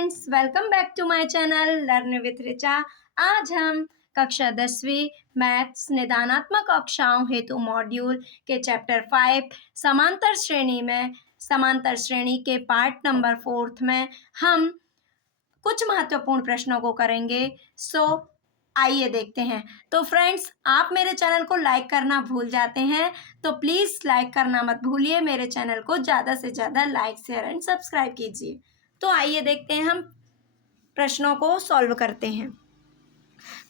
Friends, welcome back to my channel learn with Richa. आज हम कक्षा 10वीं मैथ्स निदानात्मक कक्षाओं हेतु मॉड्यूल के चैप्टर 5 समांतर श्रेणी में समांतर श्रेणी के पार्ट नंबर 4 में हम कुछ महत्वपूर्ण प्रश्नों को करेंगे। आइए देखते हैं। तो फ्रेंड्स, आप मेरे चैनल को लाइक करना भूल जाते हैं, तो प्लीज़ लाइक करना मत भूलिए। मेरे चैनल को ज़्यादा से ज़्यादा लाइक शेयर एंड सब्सक्राइब कीजिए। तो आइए देखते हैं, हम प्रश्नों को सॉल्व करते हैं।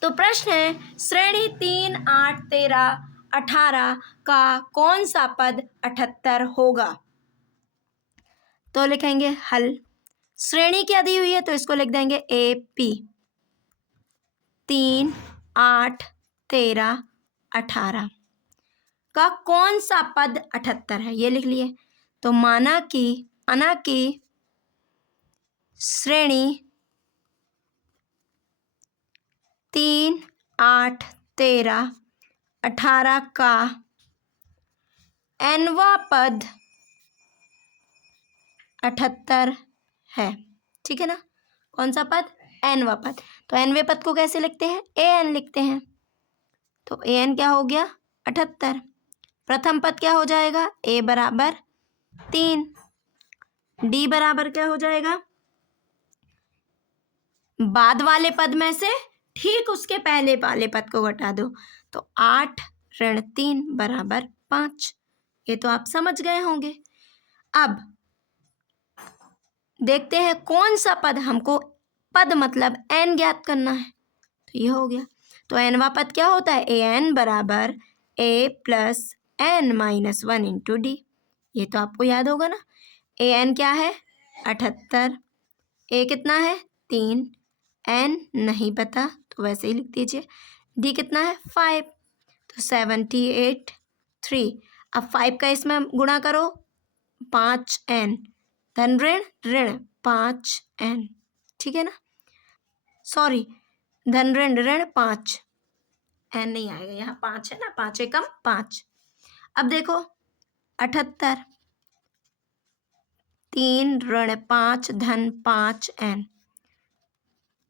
तो प्रश्न है, श्रेणी 3, 8, 13, 18 का कौन सा पद 78 होगा? तो लिखेंगे हल। श्रेणी क्या दी हुई है, तो इसको लिख देंगे ए पी। 3, 8, 13, 18 का कौन सा पद 78 है, ये लिख लिए। तो माना कि श्रेणी 3, 8, 13, 18 का nवां पद 78 है। ठीक है ना? कौन सा पद? nवां पद। तो nवें पद को कैसे लिखते हैं? an लिखते हैं। तो an क्या हो गया? 78। प्रथम पद क्या हो जाएगा? a बराबर 3। d बराबर क्या हो जाएगा? बाद वाले पद में से ठीक उसके पहले वाले पद को घटा दो। तो 8 ऋण 3 बराबर 5। ये तो आप समझ गए होंगे। अब देखते हैं कौन सा पद हमको, पद मतलब n ज्ञात करना है। तो ये हो गया। तो nवां पद क्या होता है? an बराबर a plus n minus 1 into D. ये तो आपको याद होगा ना। an क्या है? 78। a कितना है? 3। n नहीं पता, तो वैसे ही लिख दीजिए। d कितना है? 5। तो 78 3। अब 5 का इसमें गुणा करो, 5n धन ऋण ऋण 5n। ठीक है ना? सॉरी, धन ऋण ऋण 5, n नहीं आएगा, यहाँ 5 है ना, 5 एकम 5। अब देखो 78, 3 ऋण 5 धन 5n।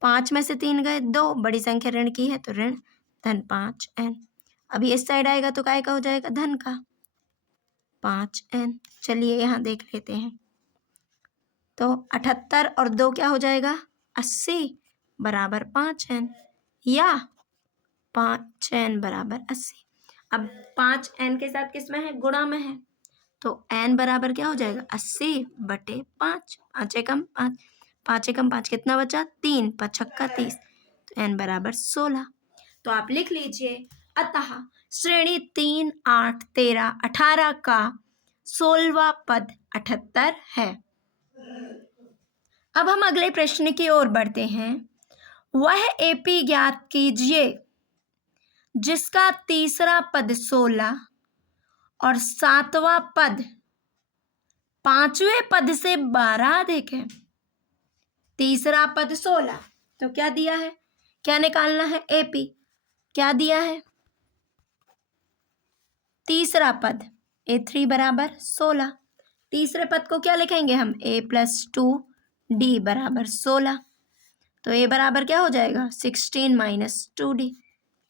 5 में से 3 गए, 2 बड़ी संख्या ऋण की है, तो ऋण धन 5n। अभी इस साइड आएगा तो काय का हो जाएगा? धन का 5n। चलिए यहाँ देख लेते हैं। तो 78 और 2 क्या हो जाएगा? 80 बराबर 5n, या 5n बराबर 80। अब 5n के साथ किस में है? गुणा में है। तो n बराबर क्या हो जाएगा? 80/5। 5 एकम 5, 5 एकम 5 कितना बचा? 3, 5 छक्का 30। तो n बराबर 16। तो आप लिख लीजिए, अतः श्रेणी 3, 8, 13, 18 का 16वां पद 78 है। अब हम अगले प्रश्न की ओर बढ़ते हैं। वह एपी ज्ञात कीजिए जिसका तीसरा पद 16 और 7वां पद 5वें पद से 12 अधिक है। तीसरा पद 16, तो क्या दिया है? क्या निकालना है? एपी क्या दिया है? तीसरा पद a3 बराबर 16। तीसरे पद को क्या लिखेंगे हम? a प्लस 2 d बराबर 16। तो a बराबर क्या हो जाएगा? 16 minus 2d।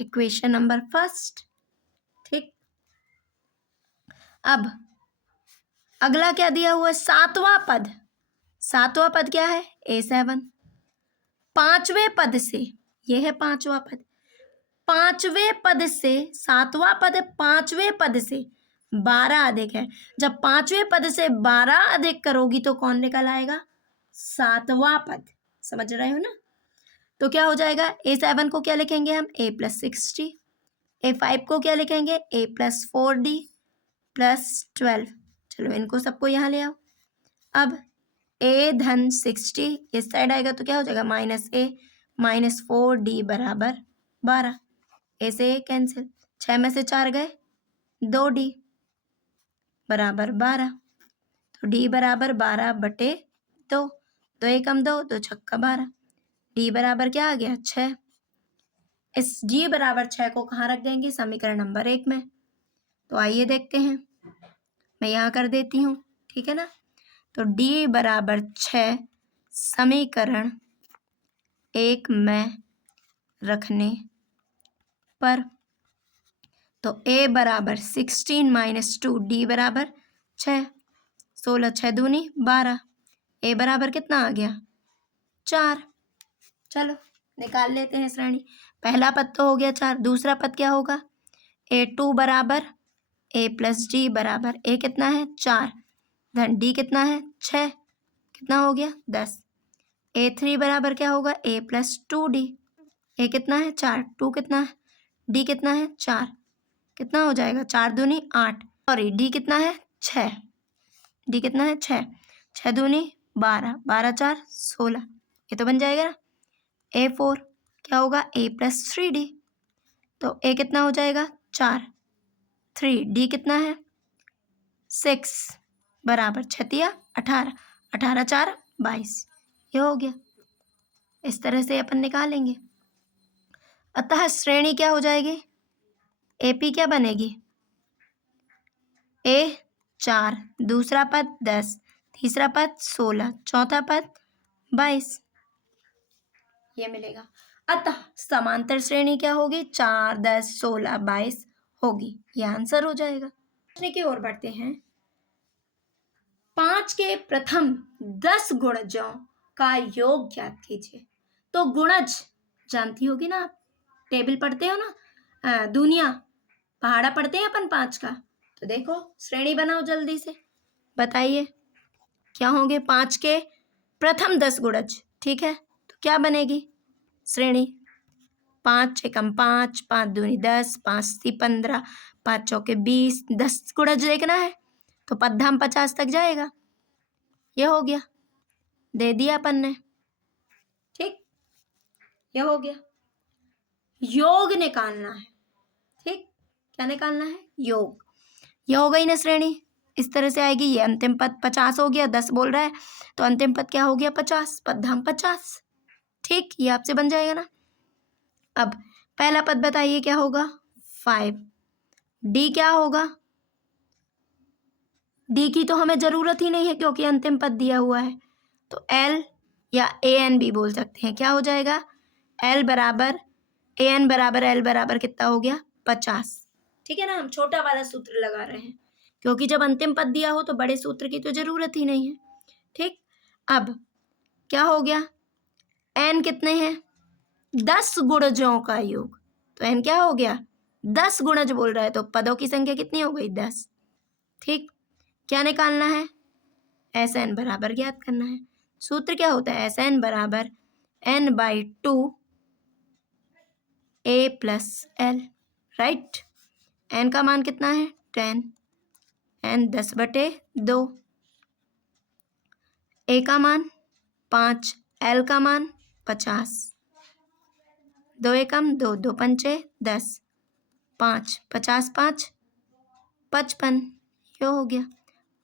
Equation number first. ठीक। अब अगला क्या दिया हुआ है? 7वां पद। 7वां पद क्या है? a7। 5वें पद से, यह है 5वां पद, 5वें पद से 7वां पद 5वें पद से 12 अधिक है। जब 5वें पद से 12 अधिक करोगी तो कौन निकल आएगा? 7वां पद। समझ रहे हो ना? तो क्या हो जाएगा? a7 को क्या लिखेंगे हम? a plus 60। a5 को क्या लिखेंगे? a plus 4d plus 12। चलो इनको सबको यहाँ ले आओ। अब a धन 60 इस साइड आएगा तो क्या हो जाएगा? माइनस a माइनस 4d बराबर 12। a से a कैंसिल, 6 में से 4 गए, 2d बराबर 12। तो d बराबर 12/2। 2 एकम 2, 2 छक्का 12। d बराबर क्या आ गया? 6। इस d बराबर 6 को कहाँ रख देंगे? समीकरण नंबर 1 में। तो आइए देखते हैं, मैं यहाँ कर देती हूँ। ठीक है ना? तो d बराबर 6 समीकरण एक में रखने पर, तो a बराबर 16 माइनस 2, d बराबर 6, 16 6 दूनी 12, a बराबर कितना आ गया 4। चलो निकाल लेते हैं श्रेणी। पहला पद तो हो गया 4, दूसरा पद क्या होगा a2 बराबर a प्लस डी बराबर a कितना है 4 धन d कितना है 6, कितना हो गया 10। a3 बराबर क्या होगा a प्लस 2d, a कितना है 4, 2 कितना है, d कितना है 4, कितना हो जाएगा 4 दूनी 8, सॉरी d कितना है 6, d कितना है 6, 6 दूनी 12, 12 4 16, ये तो बन जाएगा ना। a4 क्या होगा a प्लस 3d, तो a कितना हो जाएगा 4, 3d कितना है 6 बराबर 6 18, 18 4 22, ये हो गया। इस तरह से अपन निकालेंगे। अतः श्रेणी क्या हो जाएगी AP क्या बनेगी A 4, दूसरा पद 10, तीसरा पद 16, चौथा पद 22, ये मिलेगा। अतः समांतर श्रेणी क्या होगी 4 10 16 22 होगी, ये आंसर हो जाएगा। प्रश्न की ओर बढ़ते हैं। 5 के प्रथम 10 गुणजों का योग ज्ञात कीजिए। तो गुणज जानती होगी ना आप, टेबल पढ़ते हो ना, दुनिया पहाड़ा पढ़ते हैं अपन 5 का, तो देखो श्रेणी बनाओ जल्दी से, बताइए क्या होंगे 5 के प्रथम 10 गुणज, ठीक है। तो क्या बनेगी श्रेणी 5 एकम 5, 5 दूनी 10, 5 ती 15, 5 चौके 20, 10 गुणज देखना है तो पदधाम 50 तक जाएगा, ये हो गया, दे दिया अपन ने, ठीक, ये हो गया। योग निकालना है, ठीक, क्या निकालना है योग, ये हो गई ना श्रेणी, इस तरह से आएगी। ये अंतिम पद 50 हो गया, 10 बोल रहा है तो अंतिम पद क्या हो गया 50, पदधाम 50, ठीक, ये आपसे बन जाएगा ना। अब पहला पद बताइए क्या होगा 5, डी क्या होगा, डी की तो हमें जरूरत ही नहीं है क्योंकि अंतिम पद दिया हुआ है, तो एल या ए एन भी बोल सकते हैं, क्या हो जाएगा एल बराबर ए एन बराबर एल बराबर कितना हो गया 50, ठीक है ना। हम छोटा वाला सूत्र लगा रहे हैं क्योंकि जब अंतिम पद दिया हो तो बड़े सूत्र की तो जरूरत ही नहीं है, ठीक। अब क्या हो गया एन कितने हैं 10 गुणजों का योग, तो एन क्या हो गया 10 गुणज बोल रहा है तो पदों की संख्या कितनी हो गई 10, ठीक। क्या निकालना है एस एन बराबर ज्ञात करना है। सूत्र क्या होता है एस एन बराबर n/2 a plus L, right. N का मान कितना है 10, एन 10/2, ए का मान 5, एल का मान 50, 2 एकम 2, 2 पंचे 10, 5 50 5 55, ये हो गया।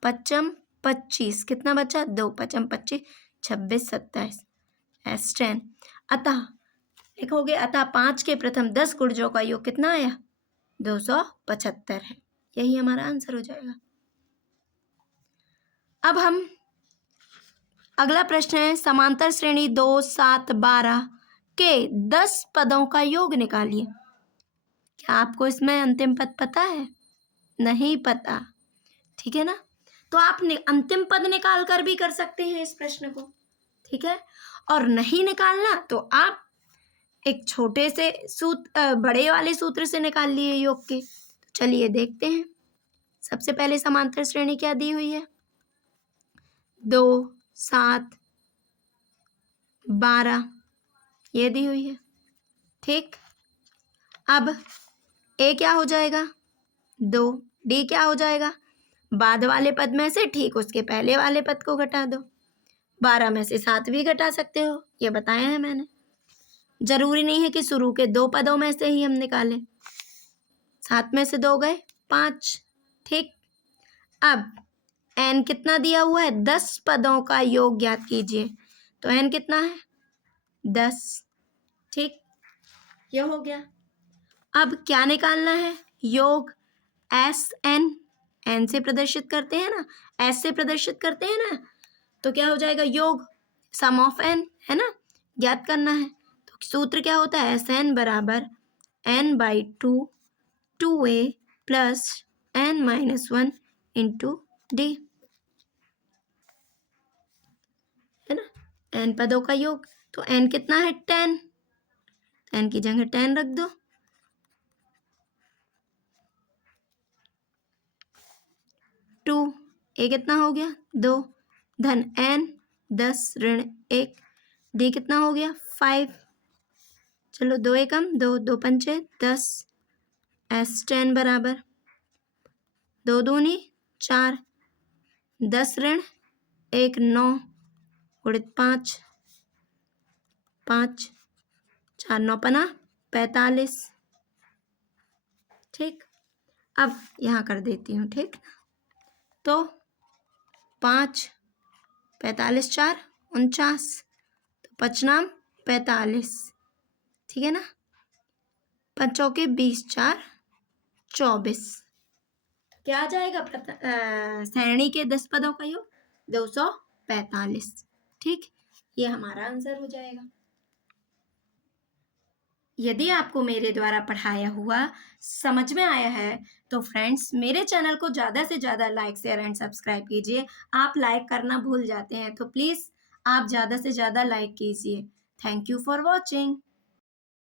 5 25 कितना बचा 2, 5 25 26 27, एस 10। अतः लिखोगे अतः 5 के प्रथम 10 गुणजों का योग कितना आया 275 है, यही हमारा आंसर हो जाएगा। अब हम अगला प्रश्न है समांतर श्रेणी 2 7 12 के 10 पदों का योग निकालिए। क्या आपको इसमें अंतिम पद पता है, नहीं पता, ठीक है ना, तो आप अंतिम पद निकाल कर भी कर सकते हैं इस प्रश्न को, ठीक है। और नहीं निकालना तो आप एक छोटे से सूत्र बड़े वाले सूत्र से निकाल लिए योग के। तो चलिए देखते हैं। सबसे पहले समांतर श्रेणी क्या दी हुई है 2 7 12, ये दी हुई है, ठीक। अब ए क्या हो जाएगा 2, डी क्या हो जाएगा बाद वाले पद में से ठीक उसके पहले वाले पद को घटा दो, 12 में से 7 भी घटा सकते हो, ये बताया है मैंने। जरूरी नहीं है कि शुरू के 2 पदों में से ही हम निकालें, 7 में से 2 गए 5, ठीक। अब n कितना दिया हुआ है 10 पदों का योग ज्ञात कीजिए, तो n कितना है 10, ठीक, यह हो गया। अब क्या निकालना है योग एस एन से प्रदर्शित करते हैं ना, एस से प्रदर्शित करते हैं ना, तो क्या हो जाएगा योग सम ऑफ एन, है ना, ज्ञात करना है। तो सूत्र क्या होता है, एस एन बराबर n/2 2a plus n-1 into D, है ना, n पदों का योग। तो n कितना है 10, n की जगह 10 रख दो। 2 a कितना हो गया 2 धन n 10 ऋण 1 d कितना हो गया 5। चलो 2 एकम 2 2 पंचे 10 s10 बराबर 2 दूनी 4 10 ऋण 1 9 गुणित 5 5 4 9 पना 45। ठीक, अब यहाँ कर देती हूँ। ठीक, तो 5 45 4 49, तो 55 45, ठीक है ना, 5 चौके 20 4 24। क्या आ जाएगा श्रेणी के 10 पदों का योग 245। ठीक, ये हमारा आंसर हो जाएगा। यदि आपको मेरे द्वारा पढ़ाया हुआ समझ में आया है तो फ्रेंड्स मेरे चैनल को ज़्यादा से ज़्यादा लाइक शेयर एंड सब्सक्राइब कीजिए। आप लाइक करना भूल जाते हैं तो प्लीज़ आप ज़्यादा से ज़्यादा लाइक कीजिए। Thank you for watching.